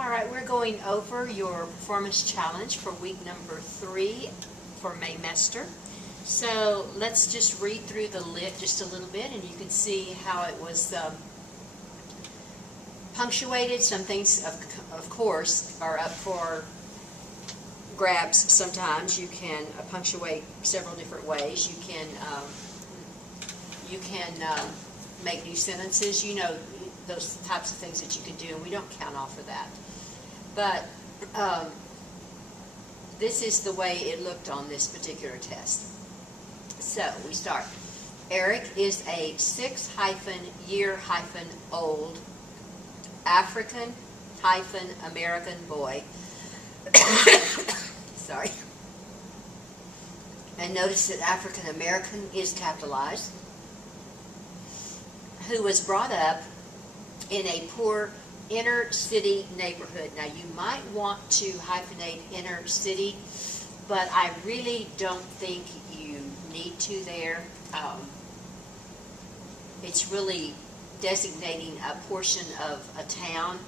All right, we're going over your performance challenge for week number 3 for Maymester. So let's just read through the lit just a little bit, and you can see how it was punctuated. Some things, of course, are up for grabs. Sometimes you can punctuate several different ways. You can make new sentences. You know, those types of things that you can do, and we don't count off for that. But this is the way it looked on this particular test. So we start. Eric is a 6-year-old African-American boy. Sorry. And notice that African-American is capitalized, who was brought up in a poor inner city neighborhood. Now you might want to hyphenate inner city, but I really don't think you need to there. It's really designating a portion of a town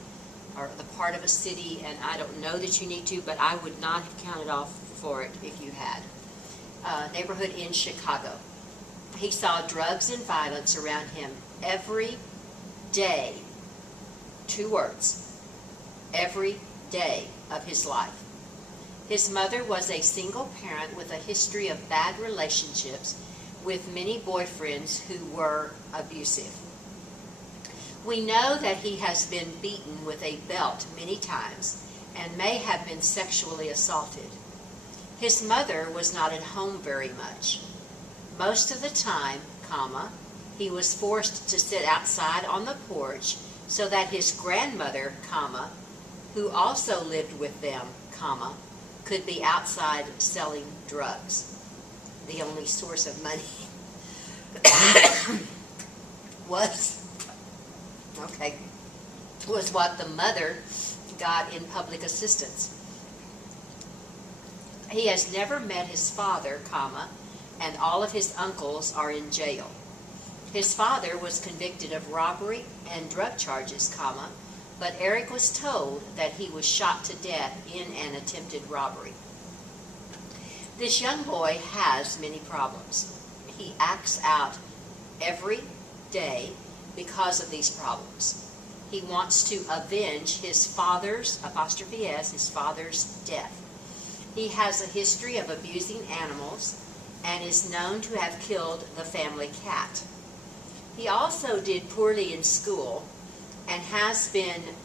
or the part of a city, and I don't know that you need to, but I would not have counted off for it if you had. Neighborhood in Chicago. He saw drugs and violence around him every day. 2 words. Every day of his life. His mother was a single parent with a history of bad relationships with many boyfriends who were abusive. We know that he has been beaten with a belt many times and may have been sexually assaulted. His mother was not at home very much. Most of the time, he was forced to sit outside on the porch so that his grandmother, who also lived with them, could be outside selling drugs. The only source of money was what the mother got in public assistance. He has never met his father, and all of his uncles are in jail. His father was convicted of robbery and drug charges, but Eric was told that he was shot to death in an attempted robbery. This young boy has many problems. He acts out every day because of these problems. He wants to avenge his father's, his father's death. He has a history of abusing animals and is known to have killed the family cat. He also did poorly in school and has been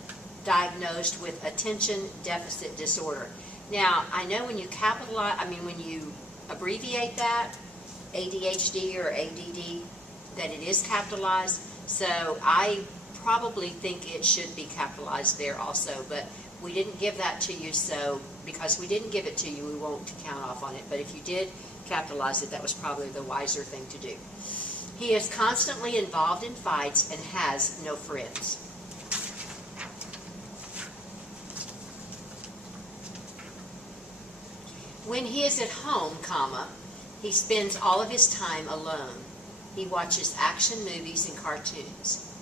diagnosed with attention deficit disorder. Now, I know when you when you abbreviate that, ADHD or ADD, that it is capitalized. So I probably think it should be capitalized there also, but we didn't give that to you, so because we didn't give it to you, we won't count off on it. But if you did capitalize it, that was probably the wiser thing to do. He is constantly involved in fights and has no friends. When he is at home, he spends all of his time alone. He watches action movies and cartoons.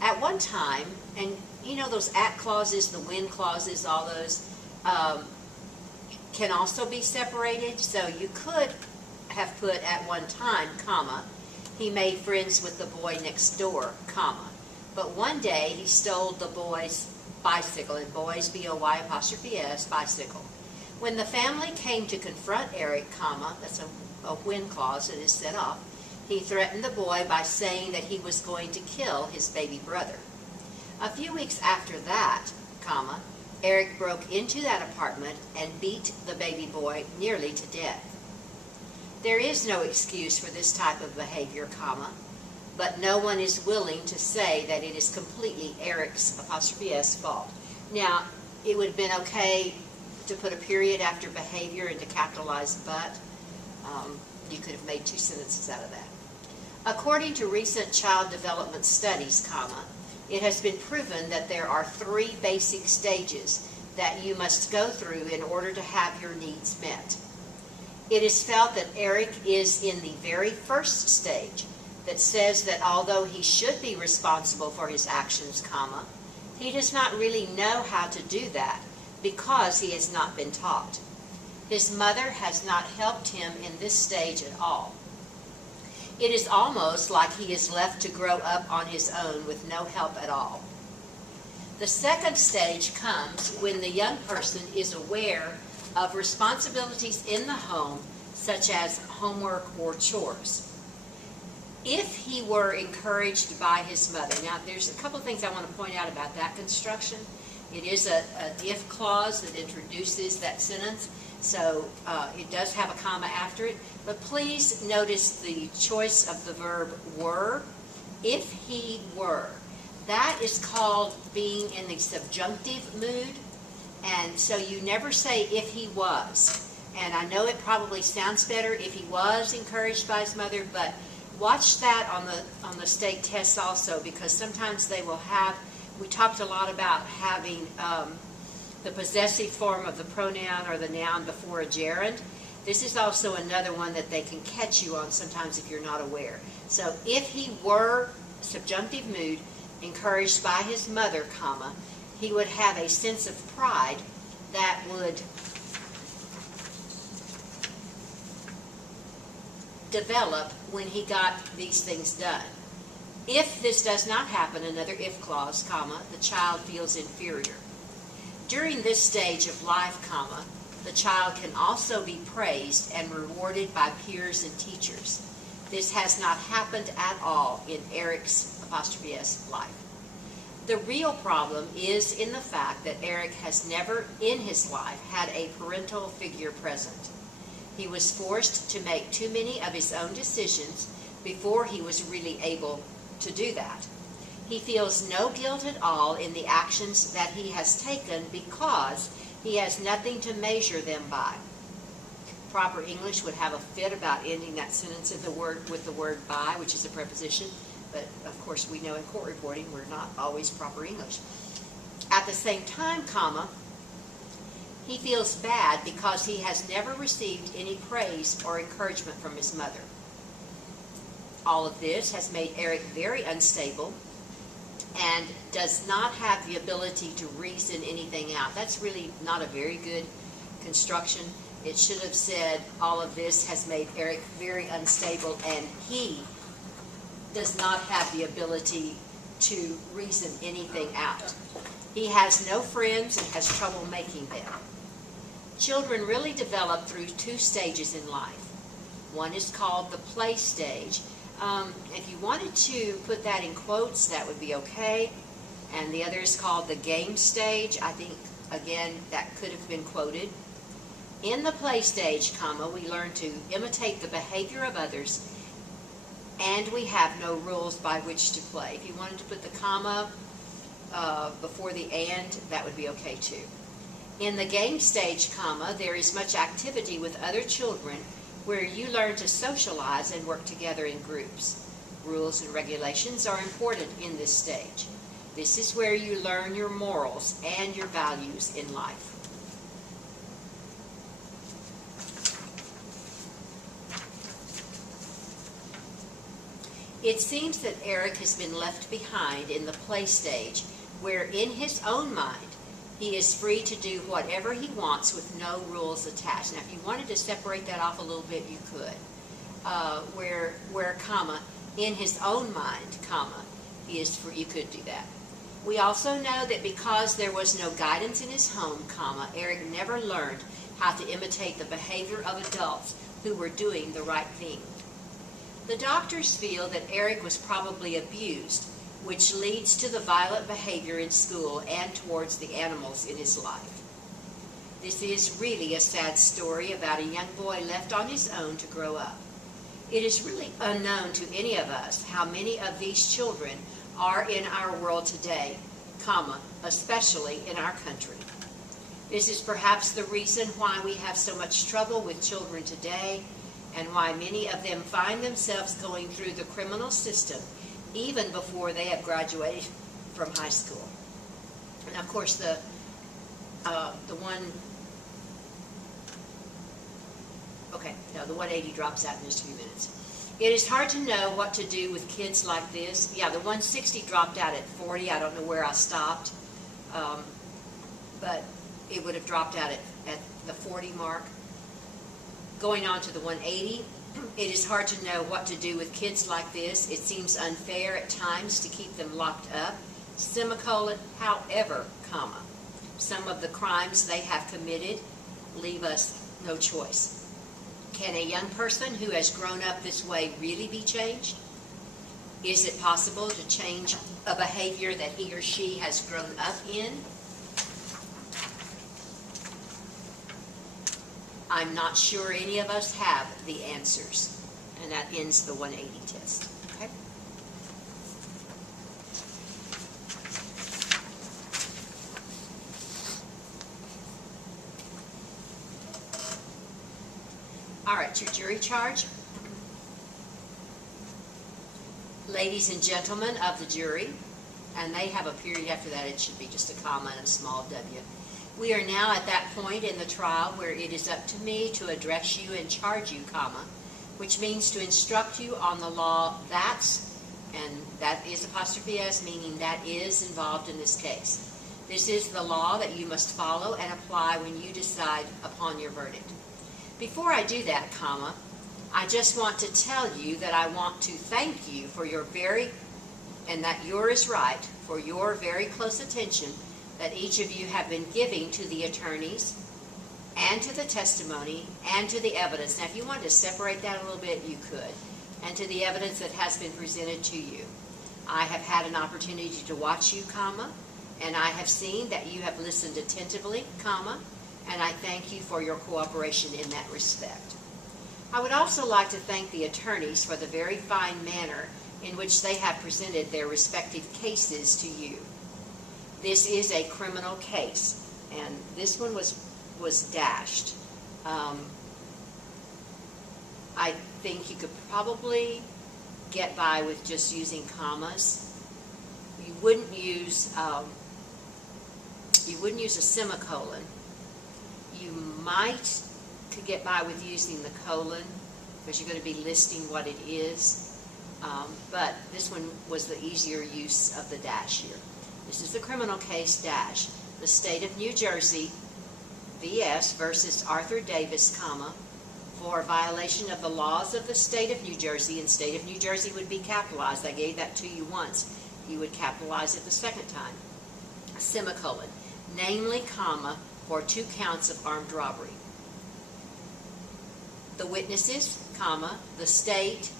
At one time, and you know those at clauses, the when clauses, all those can also be separated. So you could have put at one time, he made friends with the boy next door, but one day he stole the boy's bicycle, and boys, B-O-Y'-S, bicycle. When the family came to confront Eric, that's a when clause that is set off, he threatened the boy by saying that he was going to kill his baby brother. A few weeks after that, Eric broke into that apartment and beat the baby boy nearly to death. There is no excuse for this type of behavior, but no one is willing to say that it is completely Eric's ''S fault. Now, it would have been okay to put a period after behavior and to capitalize but. You could have made 2 sentences out of that. According to recent child development studies, it has been proven that there are 3 basic stages that you must go through in order to have your needs met. It is felt that Eric is in the very first stage that says that although he should be responsible for his actions, He does not really know how to do that because he has not been taught. His mother has not helped him in this stage at all. It is almost like he is left to grow up on his own with no help at all. The second stage comes when the young person is aware of responsibilities in the home, such as homework or chores. If he were encouraged by his mother, now there's a couple of things I want to point out about that construction. It is an if clause that introduces that sentence, so it does have a comma after it. But please notice the choice of the verb were. If he were. That is called being in the subjunctive mood, and so you never say if he was. And I know it probably sounds better if he was encouraged by his mother, but watch that on the state tests also, because sometimes they will have, we talked a lot about having the possessive form of the pronoun or the noun before a gerund. This is also another one that they can catch you on sometimes if you're not aware. So if he were subjunctive mood, encouraged by his mother, comma, he would have a sense of pride that would develop when he got these things done. If this does not happen, another if clause, comma, the child feels inferior. During this stage of life, comma, the child can also be praised and rewarded by peers and teachers. This has not happened at all in Eric's apostrophe S life. The real problem is in the fact that Eric has never in his life had a parental figure present. He was forced to make too many of his own decisions before he was really able to do that. He feels no guilt at all in the actions that he has taken because he has nothing to measure them by. Proper English would have a fit about ending that sentence with the word by, which is a preposition, but of course we know in court reporting we're not always proper English. At the same time, comma, he feels bad because he has never received any praise or encouragement from his mother. All of this has made Eric very unstable and does not have the ability to reason anything out. That's really not a very good construction. It should have said all of this has made Eric very unstable and he does not have the ability to reason anything out. He has no friends and has trouble making them. Children really develop through two stages in life. One is called the play stage. If you wanted to put that in quotes, that would be okay. And the other is called the game stage. I think, again, that could have been quoted. In the play stage, comma, we learn to imitate the behavior of others, and we have no rules by which to play. If you wanted to put the comma before the and, that would be okay too. In the game stage, comma, there is much activity with other children where you learn to socialize and work together in groups. Rules and regulations are important in this stage. This is where you learn your morals and your values in life. It seems that Eric has been left behind in the play stage, where in his own mind, he is free to do whatever he wants with no rules attached. Now, if you wanted to separate that off a little bit, you could. Where, comma, in his own mind, comma, he is free, you could do that. We also know that because there was no guidance in his home, comma, Eric never learned how to imitate the behavior of adults who were doing the right thing. The doctors feel that Eric was probably abused, which leads to the violent behavior in school and towards the animals in his life. This is really a sad story about a young boy left on his own to grow up. It is really unknown to any of us how many of these children are in our world today, comma, especially in our country. This is perhaps the reason why we have so much trouble with children today and why many of them find themselves going through the criminal system even before they have graduated from high school. And of course the 180 drops out in just a few minutes. It is hard to know what to do with kids like this. Yeah, the 160 dropped out at 40. I don't know where I stopped. but it would have dropped out at the 40 mark. Going on to the 180, it is hard to know what to do with kids like this. It seems unfair at times to keep them locked up. Semicolon, however, comma, some of the crimes they have committed leave us no choice. Can a young person who has grown up this way really be changed? Is it possible to change a behavior that he or she has grown up in? I'm not sure any of us have the answers. And that ends the 180 test. Okay? All right, your jury charge. Ladies and gentlemen of the jury, and they have a period after that, it should be just a comma and a small w. We are now at that point in the trial where it is up to me to address you and charge you, comma, which means to instruct you on the law that's, and that is apostrophe S, meaning that is involved in this case. This is the law that you must follow and apply when you decide upon your verdict. Before I do that, comma, I just want to tell you that I want to thank you for your and that your is right, for your very close attention that each of you have been giving to the attorneys and to the testimony and to the evidence. Now, if you wanted to separate that a little bit, you could. And to the evidence that has been presented to you. I have had an opportunity to watch you, comma, and I have seen that you have listened attentively, comma, and I thank you for your cooperation in that respect. I would also like to thank the attorneys for the very fine manner in which they have presented their respective cases to you. This is a criminal case, and this one was dashed. I think you could probably get by with just using commas. You wouldn't use a semicolon. You could get by with using the colon because you're going to be listing what it is. But this one was the easier use of the dash here. This is the criminal case dash. The state of New Jersey, V.S. versus Arthur Davis, comma, for violation of the laws of the state of New Jersey, and state of New Jersey would be capitalized. I gave that to you once. You would capitalize it the second time. Semicolon. Namely, comma, for 2 counts of armed robbery. The witnesses, comma, the state.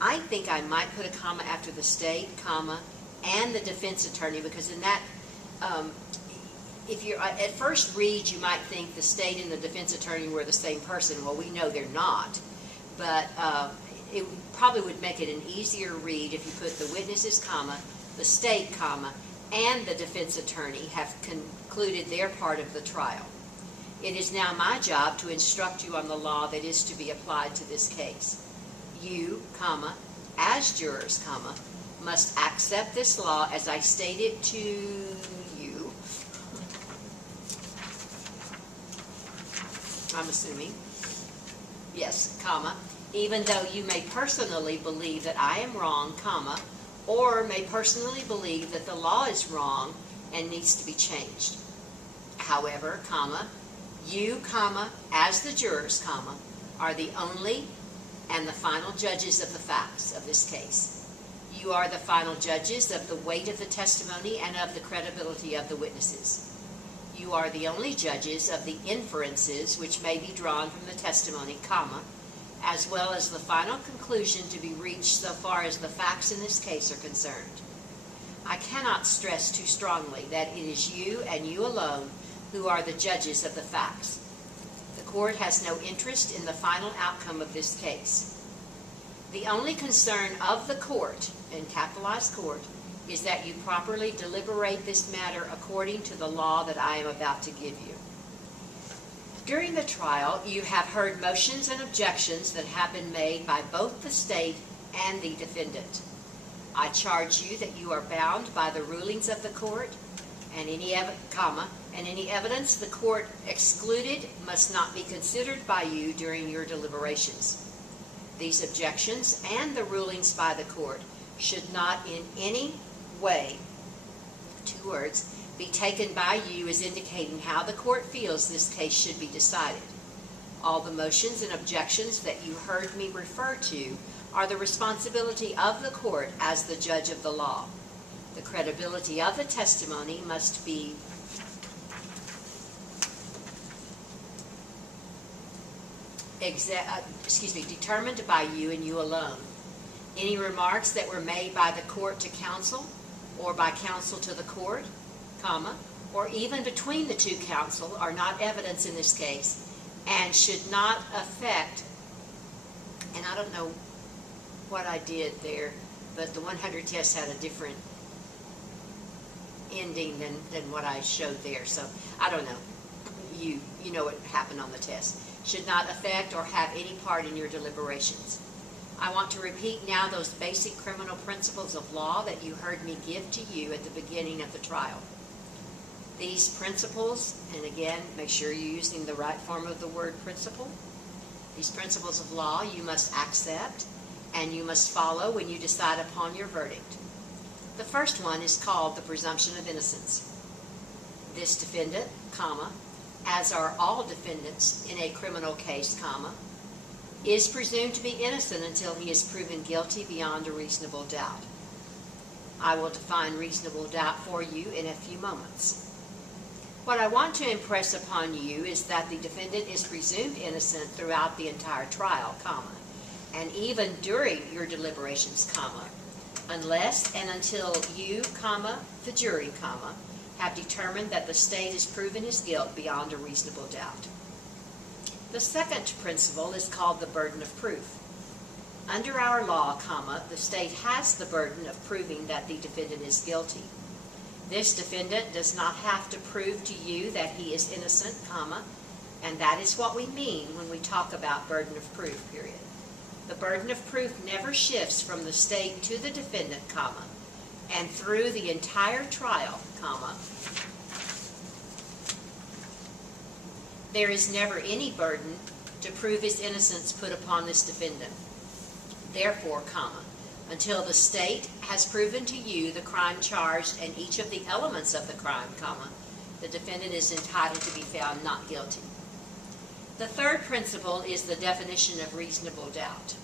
I think I might put a comma after the state, comma, and the defense attorney, because in that, if you're at first read, you might think the state and the defense attorney were the same person. Well, we know they're not, but it probably would make it an easier read if you put the witnesses, comma, the state, comma, and the defense attorney have concluded their part of the trial. It is now my job to instruct you on the law that is to be applied to this case. You, comma, as jurors, comma, must accept this law as I stated to you. I'm assuming. Yes, comma, even though you may personally believe that I am wrong, comma, or may personally believe that the law is wrong and needs to be changed. However, comma, you, comma, as the jurors, comma, are the only and the final judges of the facts of this case. You are the final judges of the weight of the testimony and of the credibility of the witnesses. You are the only judges of the inferences which may be drawn from the testimony, comma, as well as the final conclusion to be reached so far as the facts in this case are concerned. I cannot stress too strongly that it is you and you alone who are the judges of the facts. The court has no interest in the final outcome of this case. The only concern of the court, in capitalized court, is that you properly deliberate this matter according to the law that I am about to give you. During the trial, you have heard motions and objections that have been made by both the state and the defendant. I charge you that you are bound by the rulings of the court, and any evidence the court excluded must not be considered by you during your deliberations. These objections and the rulings by the court should not in any way to words, be taken by you as indicating how the court feels this case should be decided. All the motions and objections that you heard me refer to are the responsibility of the court as the judge of the law. The credibility of the testimony must be determined by you and you alone. Any remarks that were made by the court to counsel or by counsel to the court, or even between the two counsel are not evidence in this case and should not affect, and I don't know what I did there, but the 100 test had a different ending than what I showed there, so I don't know. You know what happened on the test. Should not affect or have any part in your deliberations. I want to repeat now those basic criminal principles of law that you heard me give to you at the beginning of the trial. These principles, and again, make sure you're using the right form of the word principle. These principles of law you must accept and you must follow when you decide upon your verdict. The first one is called the presumption of innocence. This defendant, as are all defendants in a criminal case, is presumed to be innocent until he is proven guilty beyond a reasonable doubt. I will define reasonable doubt for you in a few moments. What I want to impress upon you is that the defendant is presumed innocent throughout the entire trial, and even during your deliberations, unless and until you, the jury, have determined that the state has proven his guilt beyond a reasonable doubt. The second principle is called the burden of proof. Under our law, the state has the burden of proving that the defendant is guilty. This defendant does not have to prove to you that he is innocent, and that is what we mean when we talk about burden of proof, period. The burden of proof never shifts from the state to the defendant, and through the entire trial, there is never any burden to prove his innocence put upon this defendant. Therefore, until the state has proven to you the crime charged and each of the elements of the crime, the defendant is entitled to be found not guilty. The third principle is the definition of reasonable doubt.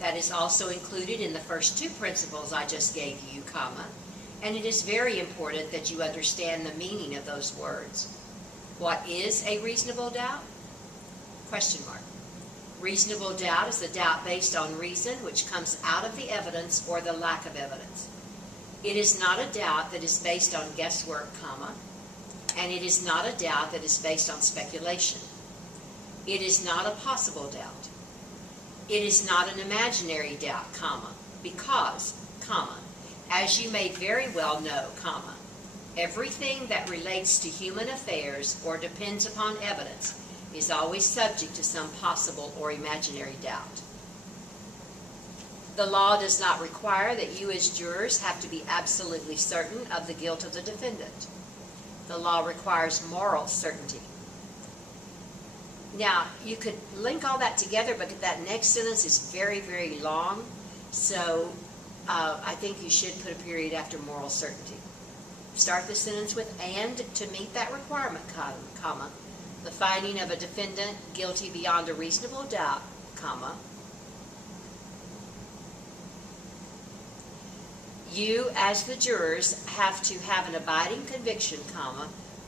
That is also included in the first two principles I just gave you, and it is very important that you understand the meaning of those words. What is a reasonable doubt? Question mark. Reasonable doubt is a doubt based on reason which comes out of the evidence or the lack of evidence. It is not a doubt that is based on guesswork, and it is not a doubt that is based on speculation. It is not a possible doubt. It is not an imaginary doubt, because, as you may very well know, everything that relates to human affairs or depends upon evidence is always subject to some possible or imaginary doubt. The law does not require that you as jurors have to be absolutely certain of the guilt of the defendant. The law requires moral certainty. Now, you could link all that together, but that next sentence is very, very long, so I think you should put a period after moral certainty. Start the sentence with "and" to meet that requirement, the finding of a defendant guilty beyond a reasonable doubt, you as the jurors have to have an abiding conviction,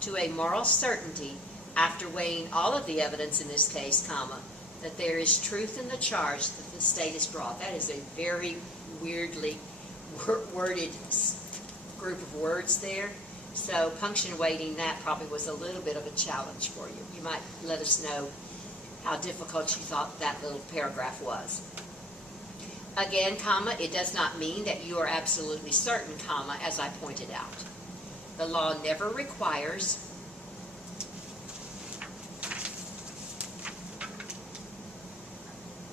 to a moral certainty after weighing all of the evidence in this case, that there is truth in the charge that the state has brought. That is a very weirdly worded group of words there. So punctuating that probably was a little bit of a challenge for you. You might let us know how difficult you thought that little paragraph was. Again, it does not mean that you are absolutely certain, as I pointed out. The law never requires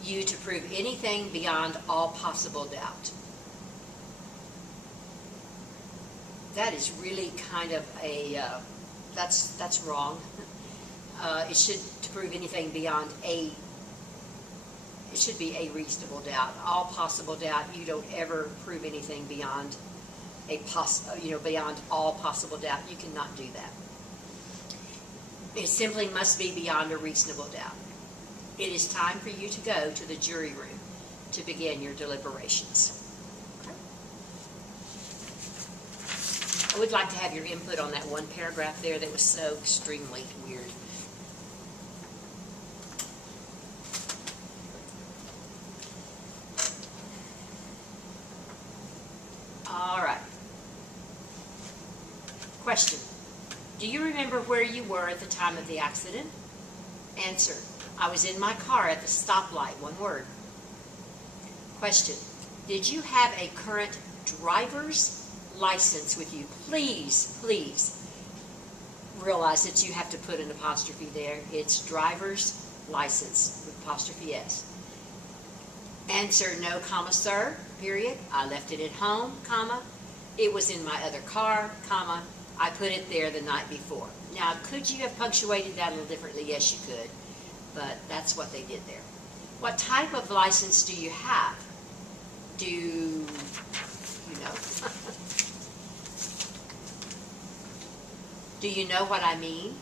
you to prove anything beyond all possible doubt. That is really kind of a, that's wrong. It should, to prove anything beyond it should be a reasonable doubt. All possible doubt, you don't ever prove anything beyond beyond all possible doubt. You cannot do that. It simply must be beyond a reasonable doubt. It is time for you to go to the jury room to begin your deliberations. Okay. I would like to have your input on that one paragraph there that was so extremely weird. All right. Question. Do you remember where you were at the time of the accident? Answer. I was in my car at the stoplight. One word. Question. Did you have a current driver's license with you? Please, please realize that you have to put an apostrophe there. It's driver's license with apostrophe S. Answer. No, comma, sir, period. I left it at home, comma. It was in my other car, comma. I put it there the night before. Now, could you have punctuated that a little differently? Yes, you could. But that's what they did there. What type of license do you have? Do you know? Do you know what I mean?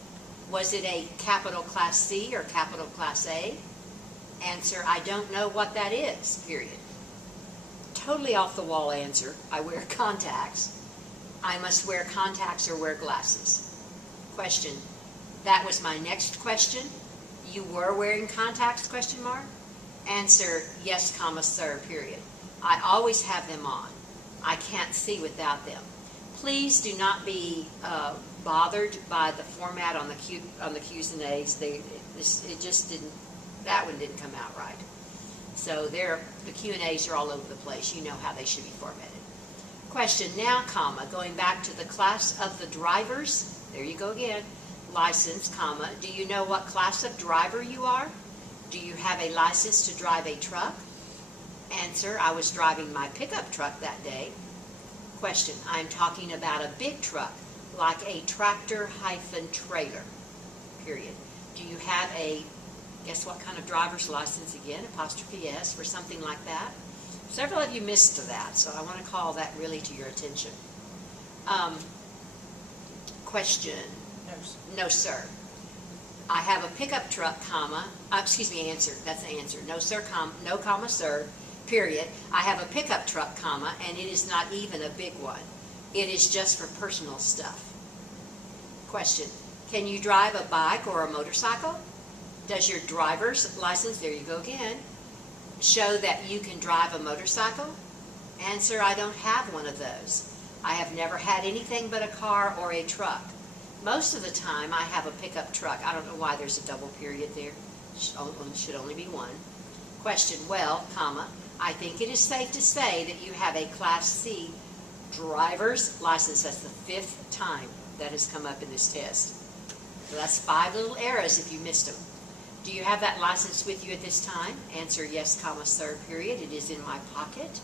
Was it a capital Class C or capital Class A? Answer, I don't know what that is, period. Totally off the wall answer. I wear contacts. I must wear contacts or wear glasses. Question. That was my next question. You were wearing contacts, question mark? Answer, yes, comma, sir, period. I always have them on. I can't see without them. Please do not be bothered by the format on the Q's and A's. It just didn't, that one didn't come out right. So the Q and A's are all over the place. You know how they should be formatted. Question, now, comma, going back to the class of the drivers, there you go again, license, comma, do you know what class of driver you are? Do you have a license to drive a truck? Answer, I was driving my pickup truck that day. Question, I'm talking about a big truck, like a tractor-trailer, period. Do you have a, guess what kind of driver's license again, apostrophe S, for something like that? Several of you missed that, so I want to call that really to your attention. Question. No, sir. No, sir. I have a pickup truck, comma, answer, that's the answer. No, sir, no, comma, sir, period. I have a pickup truck, comma, and it is not even a big one. It is just for personal stuff. Question. Can you drive a bike or a motorcycle? Does your driver's license, there you go again, show that you can drive a motorcycle? Answer, I don't have one of those. I have never had anything but a car or a truck. Most of the time I have a pickup truck. I don't know why there's a double period there. Should only be one. Question, well, comma, I think it is safe to say that you have a Class C driver's license. That's the 5th time that has come up in this test. So that's 5 little errors if you missed them. Do you have that license with you at this time? Answer, yes, comma, sir, period. It is in my pocket.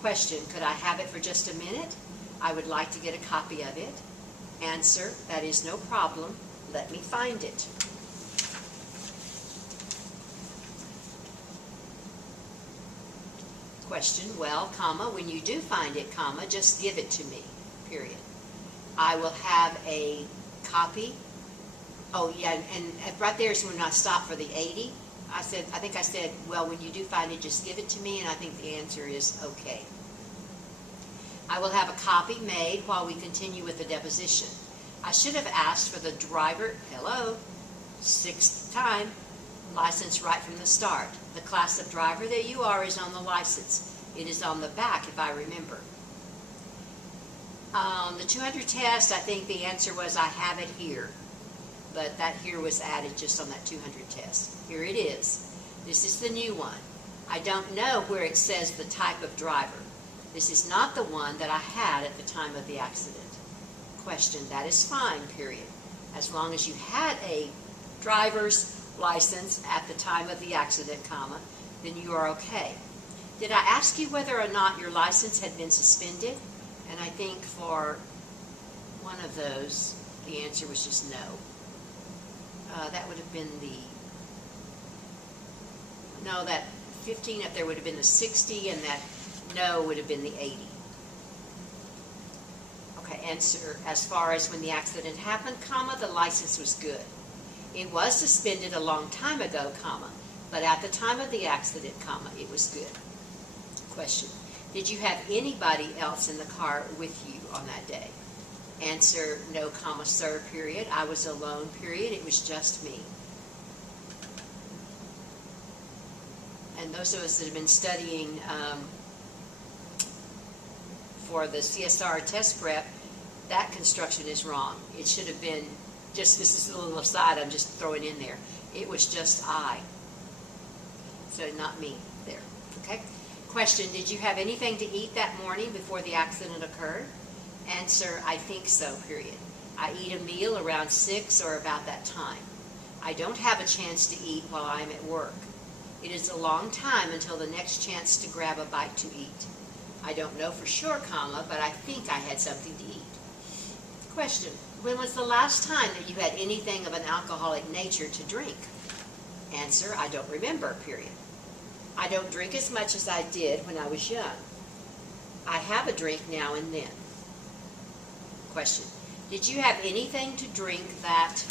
Question, could I have it for just a minute? I would like to get a copy of it. Answer, that is no problem. Let me find it. Question, well, comma, when you do find it, comma, just give it to me, period. I will have a copy. Oh, yeah, and right there is when I stopped for the 80. I think I said, well, when you do find it, just give it to me, and I think the answer is okay. I will have a copy made while we continue with the deposition. I should have asked for the driver, hello, 6th time, license right from the start. The class of driver that you are is on the license. It is on the back, if I remember. The 200 test, I think the answer was I have it here. But that here was added just on that 200 test. Here it is. This is the new one. I don't know where it says the type of driver. This is not the one that I had at the time of the accident. Question, that is fine, period. As long as you had a driver's license at the time of the accident, comma, then you are okay. Did I ask you whether or not your license had been suspended? And I think for one of those, the answer was just no. That would have been that 15 up there would have been the 60, and that no would have been the 80. Answer, as far as when the accident happened, comma, the license was good. It was suspended a long time ago, comma, but at the time of the accident, comma, it was good. Question, did you have anybody else in the car with you on that day? Answer, no, comma, sir, period. I was alone, period. It was just me. And those of us that have been studying for the CSR test prep, that construction is wrong. It should have been, just this is a little aside I'm just throwing in there, it was just I. So not me there, okay? Question, did you have anything to eat that morning before the accident occurred? Answer, I think so, period. I eat a meal around 6 or about that time. I don't have a chance to eat while I'm at work. It is a long time until the next chance to grab a bite to eat. I don't know for sure, comma, but I think I had something to eat. Question, when was the last time that you had anything of an alcoholic nature to drink? Answer, I don't remember, period. I don't drink as much as I did when I was young. I have a drink now and then. Question, did you have anything to drink that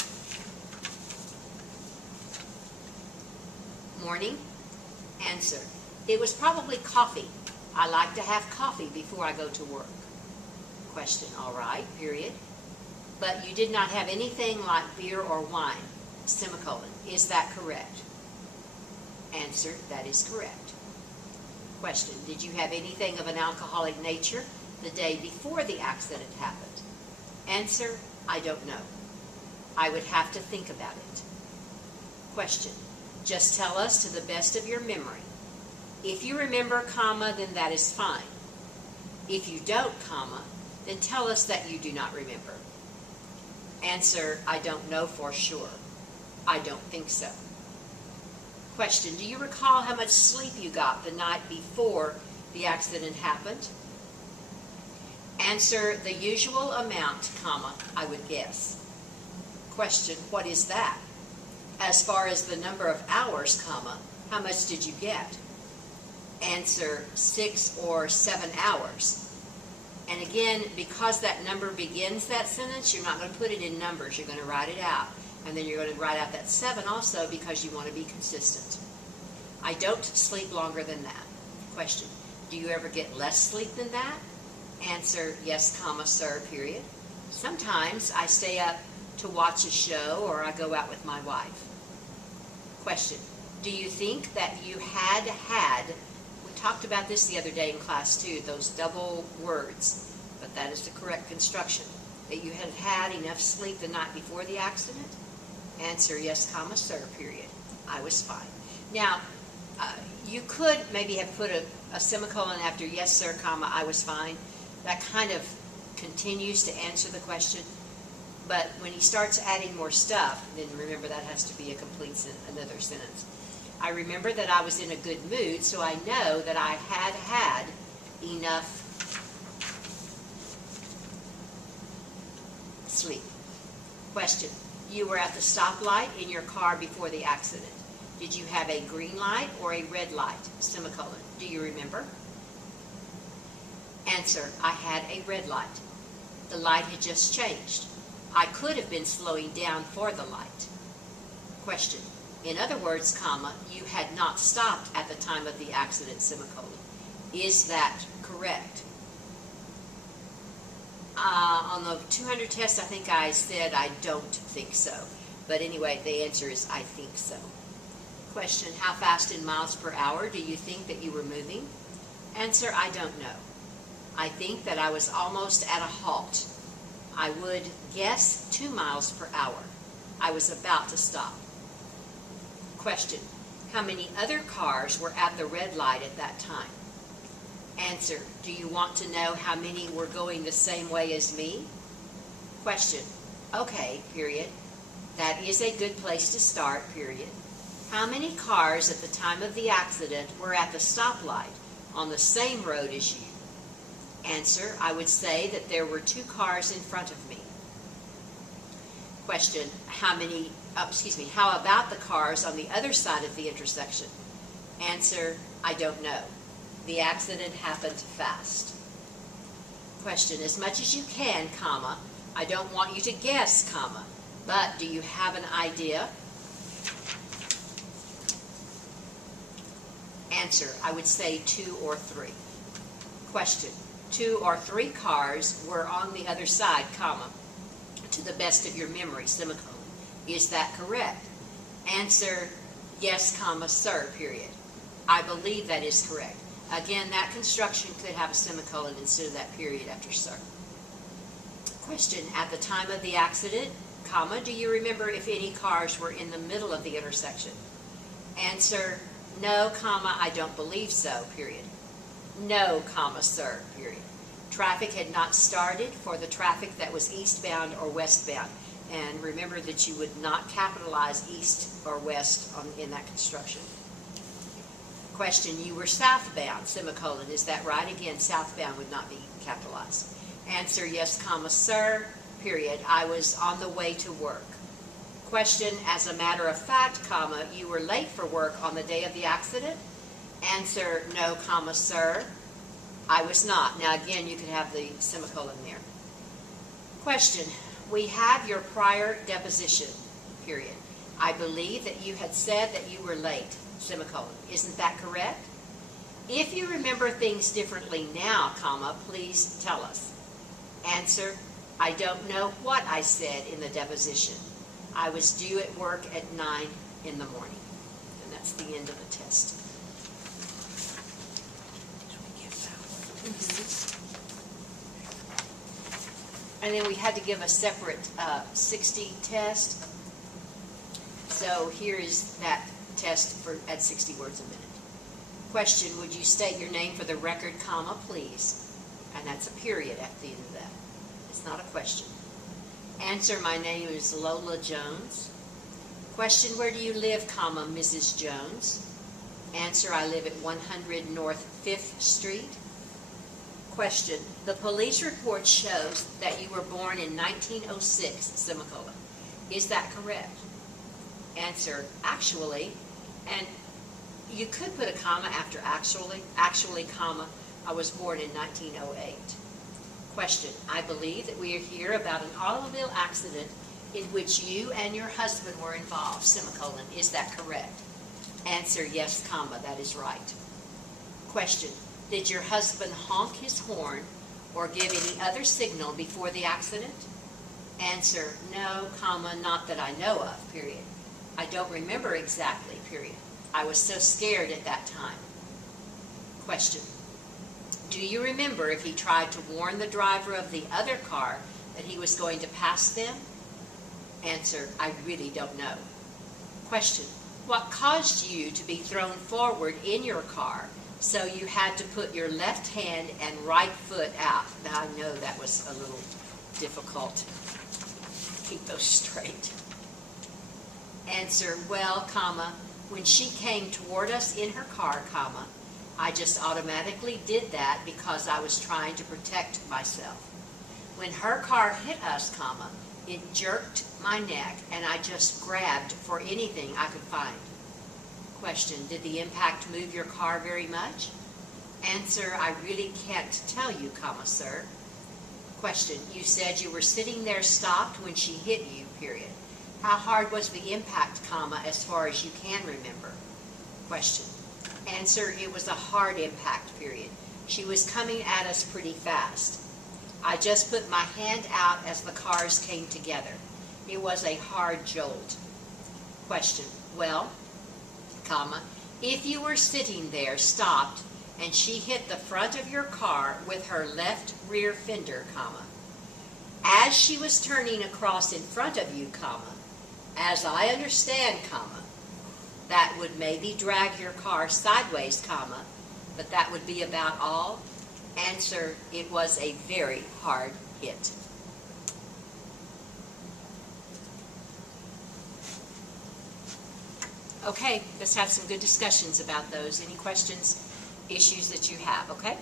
morning? Answer, it was probably coffee. I like to have coffee before I go to work. Question, all right, period. But you did not have anything like beer or wine, semicolon. Is that correct? Answer, that is correct. Question, did you have anything of an alcoholic nature the day before the accident happened? Answer, I don't know. I would have to think about it. Question, just tell us to the best of your memory. If you remember, comma, then that is fine. If you don't, comma, then tell us that you do not remember. Answer, I don't know for sure. I don't think so. Question, do you recall how much sleep you got the night before the accident happened? Answer, the usual amount, comma, I would guess. Question, what is that? As far as the number of hours, comma, how much did you get? Answer, 6 or 7 hours. And again, because that number begins that sentence, you're not going to put it in numbers. You're going to write it out. And then you're going to write out that 7 also because you want to be consistent. I don't sleep longer than that. Question, do you ever get less sleep than that? Answer, yes, comma, sir, period. Sometimes I stay up to watch a show or I go out with my wife. Question, do you think that you had, we talked about this the other day in class too, those double words, but that is the correct construction, that you had had enough sleep the night before the accident? Answer, yes, comma, sir, period. I was fine. Now, you could maybe have put a semicolon after yes, sir, comma, I was fine. That kind of continues to answer the question. But when he starts adding more stuff, then remember that has to be a complete another sentence. I remember that I was in a good mood, so I know that I had enough sleep. Question, you were at the stoplight in your car before the accident. Did you have a green light or a red light? Semicolon. Do you remember? Answer, I had a red light. The light had just changed. I could have been slowing down for the light. Question, in other words, comma, you had not stopped at the time of the accident, semicolon. Is that correct? On the 200 test, I think I said I don't think so. But anyway, the answer is I think so. Question, how fast in miles per hour do you think that you were moving? Answer, I don't know. I think that I was almost at a halt. I would guess 2 miles per hour. I was about to stop. Question, how many other cars were at the red light at that time? Answer, do you want to know how many were going the same way as me? Question, okay, period. That is a good place to start, period. How many cars at the time of the accident were at the stoplight on the same road as you? Answer, I would say that there were 2 cars in front of me. Question, how about the cars on the other side of the intersection? Answer, I don't know. The accident happened fast. Question, as much as you can, comma, I don't want you to guess, comma, but do you have an idea? Answer, I would say 2 or 3. Question, 2 or 3 cars were on the other side, comma, to the best of your memory, semicolon. Is that correct? Answer, yes, comma, sir, period. I believe that is correct. Again, that construction could have a semicolon instead of that period after sir. Question, at the time of the accident, comma, do you remember if any cars were in the middle of the intersection? Answer, no, comma, I don't believe so, period. No, comma, sir, period. Traffic had not started for the traffic that was eastbound or westbound. And remember that you would not capitalize east or west in that construction. Question, you were southbound, semicolon, is that right? Again, southbound would not be capitalized. Answer, yes, comma, sir, period. I was on the way to work. Question, as a matter of fact, comma, you were late for work on the day of the accident? Answer, no, comma, sir, I was not. Now again, you could have the semicolon there. Question, we have your prior deposition, period. I believe that you had said that you were late, semicolon. Isn't that correct? If you remember things differently now, comma, please tell us. Answer, I don't know what I said in the deposition. I was due at work at 9 in the morning. And that's the end of the test. And then we had to give a separate 60 test. So here is that test at 60 words a minute. Question, would you state your name for the record, comma, please? And that's a period at the end of that. It's not a question. Answer, my name is Lola Jones. Question, where do you live, comma, Mrs. Jones? Answer, I live at 100 North 5th Street. Question, the police report shows that you were born in 1906, semicolon. Is that correct? Answer, actually, and you could put a comma after actually, comma, I was born in 1908. Question, I believe that we are here about an automobile accident in which you and your husband were involved, semicolon. Is that correct? Answer, yes, comma, that is right. Question, did your husband honk his horn or give any other signal before the accident? Answer, no, comma, not that I know of, period. I don't remember exactly, period. I was so scared at that time. Question, do you remember if he tried to warn the driver of the other car that he was going to pass them? Answer, I really don't know. Question, what caused you to be thrown forward in your car so you had to put your left hand and right foot out? Now I know that was a little difficult. Keep those straight. Answer, well, comma, when she came toward us in her car, comma, I just automatically did that because I was trying to protect myself. When her car hit us, comma, it jerked my neck and I just grabbed for anything I could find. Question, did the impact move your car very much? Answer, I really can't tell you, comma, sir. Question, you said you were sitting there stopped when she hit you, period. How hard was the impact, comma, as far as you can remember? Question, answer, it was a hard impact, period. She was coming at us pretty fast. I just put my hand out as the cars came together. It was a hard jolt. Question, well, comma, if you were sitting there stopped and she hit the front of your car with her left rear fender, comma, as she was turning across in front of you, comma, as I understand, comma, that would maybe drag your car sideways, comma, but that would be about all. Answer, it was a very hard hit. Okay, let's have some good discussions about those. Any questions, issues that you have, okay?